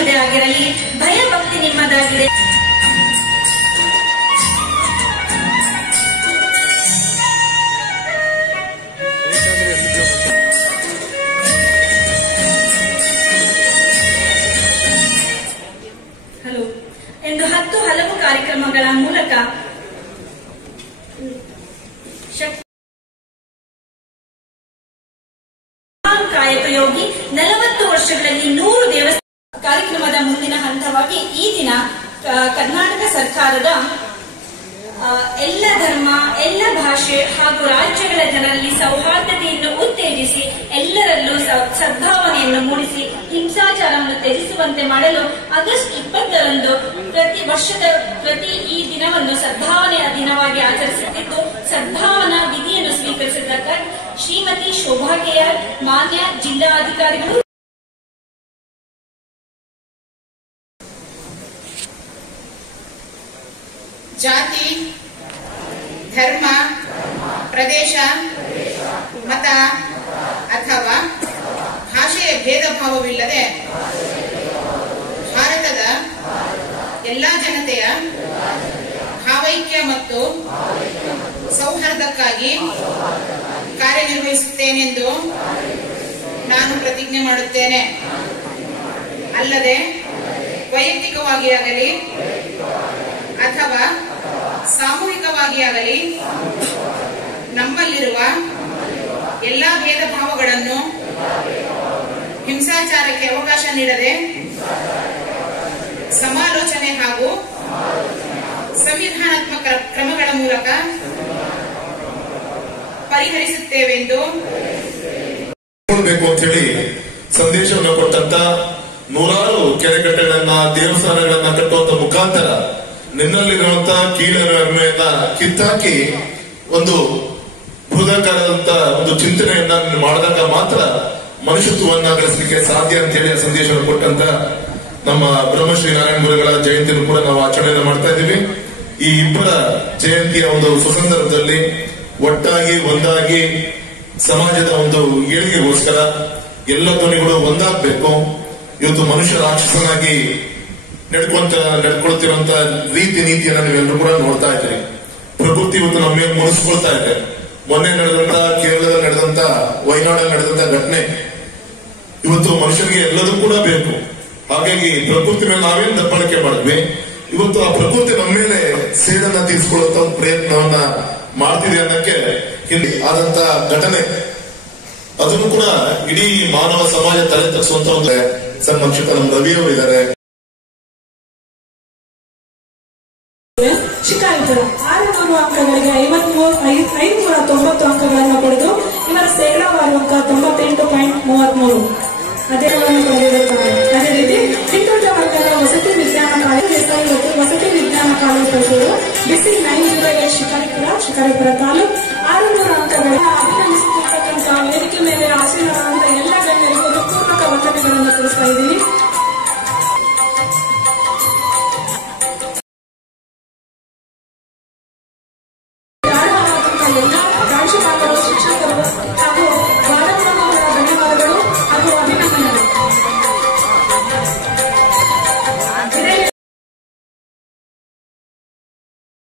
ನಿಮ್ಮದೇ ಆಗಿರಲಿ, ಭಯ ಭಕ್ತಿ ನಿಮ್ಮದಾಗಿದೆ. ಎಂದು 10 ಹಲವು ಕಾರ್ಯಕ್ರಮಗಳ ಮೂಲಕ ಕಾಯಕಯೋಗಿ 40 ವರ್ಷಗಳಲ್ಲಿ 100 ದೇವಸ್ಥಾನ ಕಾರ್ಯಕ್ರಮದ ಮುಂದಿನ ಹಂತವಾಗಿ ಈ ದಿನ ಕರ್ನಾಟಕ ಸರ್ಕಾರದ ಎಲ್ಲ ಧರ್ಮ, ಎಲ್ಲ ಭಾಷೆ ಹಾಗೂ ರಾಜ್ಯಗಳ ಜನರಲ್ಲಿ ಸೌಹಾರ್ದತೆಯನ್ನು ಉತ್ತೇಜಿಸಿ ಎಲ್ಲರಲ್ಲೂ ಸದ್ಭಾವನೆಯನ್ನು ಮೂಡಿಸಿ ಹಿಂಸಾಚಾರವನ್ನು ತ್ಯಜಿಸುವಂತೆ ಮಾಡಲು ಆಗಸ್ಟ್ 20ರಂದು ಪ್ರತಿ ಈ ದಿನವನ್ನು ಸದ್ಭಾವನೆಯ ದಿನವಾಗಿ ಆಚರಿಸುತ್ತಿದ್ದು, ಸದ್ಭಾವನಾ ವಿಧಿಯನ್ನು ಸ್ವೀಕರಿಸಿದ ಶ್ರೀಮತಿ ಶೋಭಾ ಕೆಆರ್, ಮಾನ್ಯ ಜಿಲ್ಲಾಧಿಕಾರಿಗಳು. ಜಾತಿ, ಧರ್ಮ, ಪ್ರದೇಶ, ಮತ ಅಥವಾ ಭಾಷೆಯ ಭೇದ ಭಾವವಿಲ್ಲದೆ ಭಾರತದ ಎಲ್ಲಾ ಜನತೆಯ ಭಾವೈಕ್ಯ ಮತ್ತು ಸೌಹಾರ್ದಕ್ಕಾಗಿ ಕಾರ್ಯನಿರ್ವಹಿಸುತ್ತೇನೆಂದು ನಾನು ಪ್ರತಿಜ್ಞೆ ಮಾಡುತ್ತೇನೆ. ಅಲ್ಲದೆ ವೈಯಕ್ತಿಕವಾಗಿ ಆಗಲಿ ಅಥವಾ ಸಾಮೂಹಿಕವಾಗಿ ಆಗಲಿ ನಮ್ಮಲ್ಲಿರುವ ಎಲ್ಲಾ ಭೇದ ಭಾವಗಳನ್ನು ಹಿಂಸಾಚಾರಕ್ಕೆ ಅವಕಾಶ ನೀಡದೆ ಸಮಾಲೋಚನೆ ಹಾಗೂ ಸಂವಿಧಾನಾತ್ಮಕ ಕ್ರಮಗಳ ಮೂಲಕ ಪರಿಹರಿಸುತ್ತೇವೆಂದು ಬೇಕು ಅಂತ ಹೇಳಿ ಸಂದೇಶವನ್ನು ಕೊಟ್ಟಂತ ನೂರಾರು ಕೆರೆಕಟ್ಟೆಗಳನ್ನ, ದೇವಸ್ಥಾನಗಳನ್ನ ಕಟ್ಟುವಂತ ಮುಖಾಂತರ ನಿನ್ನಲ್ಲಿರುವಂತಹ ಕೀಳರಿಮೆಯನ್ನ ಕಿತ್ತಾಕಿ ಒಂದು ಬೃಹದಾಕಾರದಂತ ಒಂದು ಚಿಂತನೆಯನ್ನ ಮಾಡಿದಾಗ ಮಾತ್ರ ಮನುಷ್ಯತ್ವವನ್ನ ಗಳಿಸಲಿಕ್ಕೆ ಸಾಧ್ಯ ಅಂತ ಹೇಳಿ ಸಂದೇಶವನ್ನು ಕೊಟ್ಟಂತ ನಮ್ಮ ಬ್ರಹ್ಮಶ್ರೀ ನಾರಾಯಣ ಗುರುಗಳ ಜಯಂತಿಯನ್ನು ಕೂಡ ನಾವು ಆಚರಣೆ ಮಾಡ್ತಾ ಇದ್ದೀವಿ. ಈ ಇಬ್ಬರ ಜಯಂತಿಯ ಒಂದು ಸುಸಂದರ್ಭದಲ್ಲಿ ಒಟ್ಟಾಗಿ ಒಂದಾಗಿ ಸಮಾಜದ ಒಂದು ಏಳಿಗೆಗೋಸ್ಕರ ಎಲ್ಲ ಧ್ವನಿಗಳು ಒಂದಾಗಬೇಕು. ಇವತ್ತು ಮನುಷ್ಯ ರಾಕ್ಷಸನಾಗಿ ನಡ್ಕೊಳ್ತಿರುವಂತ ರೀತಿ ನೀತಿಯನ್ನ ನೀವೆಲ್ಲರೂ ಕೂಡ ನೋಡ್ತಾ ಇದ್ದೀರಿ. ಪ್ರಕೃತಿ ಇವತ್ತು ನಮ್ಮ ಮೇಲೆ ಮುನಿಸ್ಕೊಳ್ತಾ ಇದೆ. ಮೊನ್ನೆ ನಡೆದಂತ ಕೇರಳದಲ್ಲಿ ನಡೆದಂತ ವಯನಾಡಲ್ಲಿ ನಡೆದಂತ ಘಟನೆ ಇವತ್ತು ಮನುಷ್ಯನಿಗೆ ಎಲ್ಲದೂ ಕೂಡ ಬೇಕು. ಹಾಗಾಗಿ ಪ್ರಕೃತಿ ಮೇಲೆ ನಾವೇನು ದಬ್ಬಾಳಿಕೆ ಮಾಡಿದ್ವಿ, ಇವತ್ತು ಆ ಪ್ರಕೃತಿ ನಮ್ಮ ಮೇಲೆ ಸೇಡನ್ನ ತೀರಿಸಿಕೊಳ್ಳುವಂತ ಒಂದು ಪ್ರಯತ್ನವನ್ನ ಮಾಡ್ತಿದೆ ಅನ್ನಕ್ಕೆ ಇಲ್ಲಿ ಆದಂತ ಘಟನೆ, ಅದನ್ನು ಕೂಡ ಇಡೀ ಮಾನವ ಸಮಾಜ ತಲೆ ತಗ್ಸುವಂತ ಒಂದು ಸಂರಕ್ಷಕ ನಮ್ಮ ರವಿ ಅವರು ಇದ್ದಾರೆ. ಶಿಕಾರಿತರು 600 ಅಂಕಗಳಿಗೆ 590 ಅಂಕಗಳನ್ನು ಪಡೆದು ಇವರ ಶೇಕಡಾವಾರು ಅಂಕ 98.33 ಅದೇಗಳನ್ನು ಪಡೆದಿರುತ್ತಾರೆ. ಅದೇ ರೀತಿ ಹಿಂದುಳಿದ ವರ್ಗದ ವಸತಿ ವಿಜ್ಞಾನ ಕಾಲೇಜು ವಸತಿ ವಿಜ್ಞಾನ ಕಾಲೇಜು ಪರಿಸರ ಬಿಸಿ 908 ಶಿಕಾರಿಪುರ ತಾಲೂಕು 600 ಅಂಕಗಳ ಅಭಿನಂದಿಸುತ್ತಾರೆ.